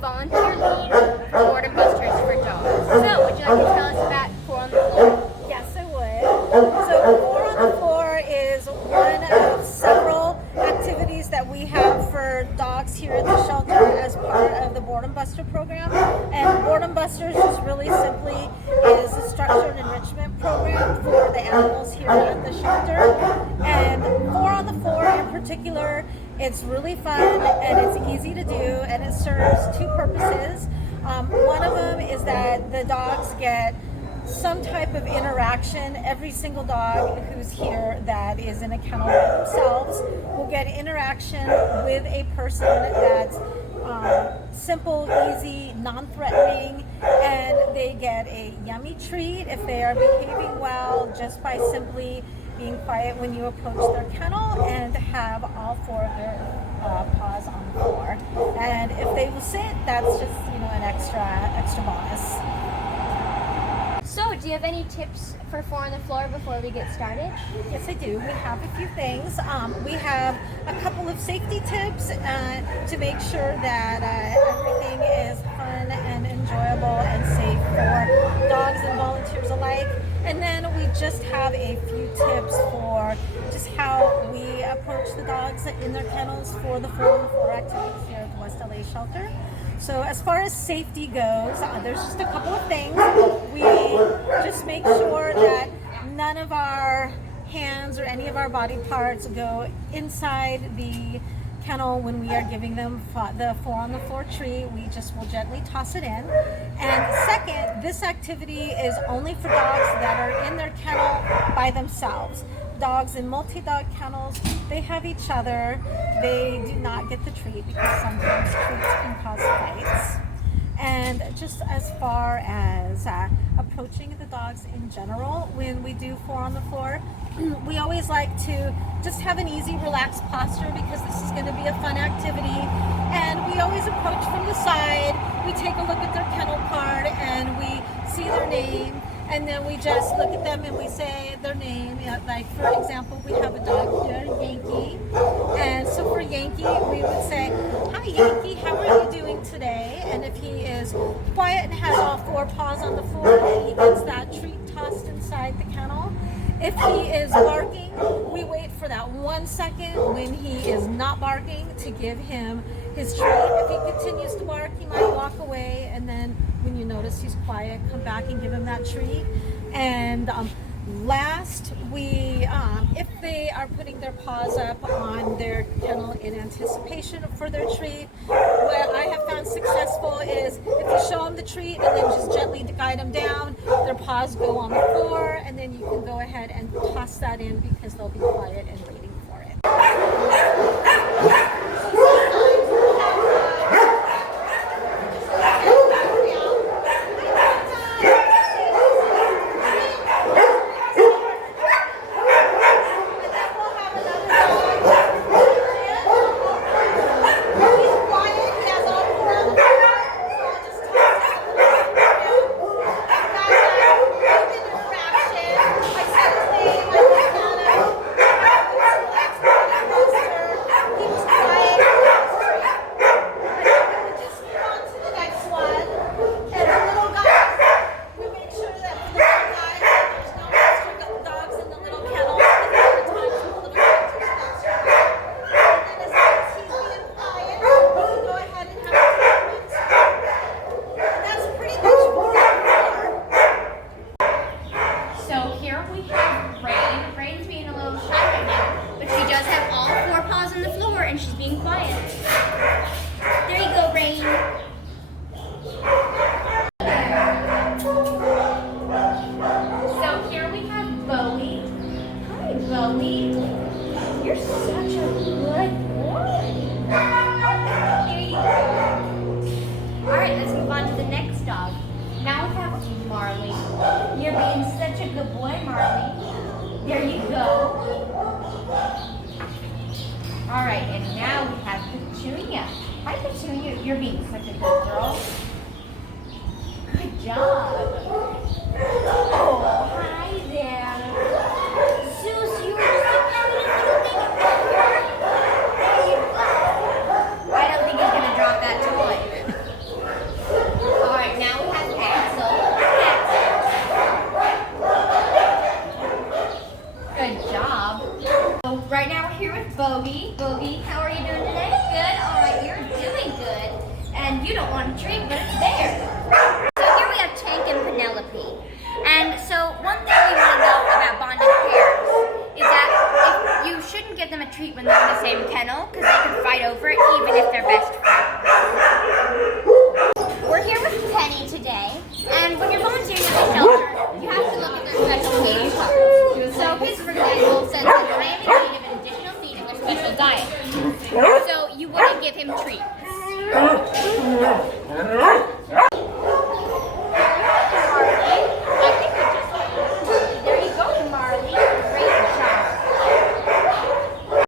volunteer lead for Boredom Busters for Dogs. So, would you like to tell us about Four on the Floor? Yes, I would. So, Four on the Floor is one of several activities that we have for dogs here at the shelter as part of the Boredom Buster program. And Boredom Busters just really simply is a structured enrichment program for the animals here at the shelter. And Four on the Floor in particular, it's really fun and it's easy to do, and it serves two purposes. One of them is that the dogs get some type of interaction. Every single dog who's here that is in a kennel by themselves will get interaction with a person that's simple, easy, non-threatening, and they get a yummy treat if they are behaving well just by simply being quiet when you approach their kennel, and have all four of their paws on the floor. And if they will sit, that's just an extra bonus. So, do you have any tips for Four on the Floor before we get started? Yes, I do. We have a few things. We have a couple of safety tips to make sure that everything is fun and enjoyable and safe for dogs and volunteers alike. And then we just have a few tips for just how we approach the dogs in their kennels for the Four on the Floor activities here at the West LA shelter. So as far as safety goes, there's just a couple of things. We just make sure that none of our hands or any of our body parts go inside the kennel when we are giving them the Four on the Floor treat. We just will gently toss it in. And second, this activity is only for dogs that are in their kennel by themselves. Dogs in multi-dog kennels, they have each other. They do not get the treat because sometimes treats can cause fights. And just as far as approaching the dogs in general, when we do Four on the Floor, we always like to just have an easy, relaxed posture because this is going to be a fun activity. And we always approach from the side. We take a look at their kennel card and we see their name. And then we just look at them and we say their name. Like, for example, we have a dog here, Yankee. And so for Yankee, we would say, "Hi, Yankee, how are you doing today?" And if he is quiet and has all four paws on the floor, he gets that treat tossed inside the kennel. If he is barking, we wait for that 1 second when he is not barking to give him his treat. If he continues to bark, he might walk away, and then when you notice he's quiet, come back and give him that treat. And last, if they are putting their paws up on their kennel in anticipation for their treat, what I have found successful is if you show them the treat and then just gently guide them down, their paws go on the floor, and then you can go ahead and toss that in because they'll be quiet and waiting for it. And she's being quiet. There you go, Rain. So here we have Bowie. Hi, Bowie. You're such a good boy. Here you go. Alright, let's move on to the next dog. Now we have Marley. You're being such a good boy, Marley. There you go. All right, and now we have Petunia. Hi, Petunia. You're being such a good girl. Good job. Oh, hi there. Zeus, you were just a cute little thing. There you go. I don't think he's going to drop that toy. Bogey, how are you doing today? Good. All right, you're doing good. And you don't want a treat, but it's there. So here we have Tank and Penelope. And so one thing we want to know about bonded pairs is that you shouldn't give them a treat when they're in the same kennel because they can fight over it even if they're best friends. We're here with Penny today, and when you're volunteering at the shelter, you have to look at their special cage cards. So his, for example, says that I am in need of an additional feed in their special diet. So you wouldn't give him treats.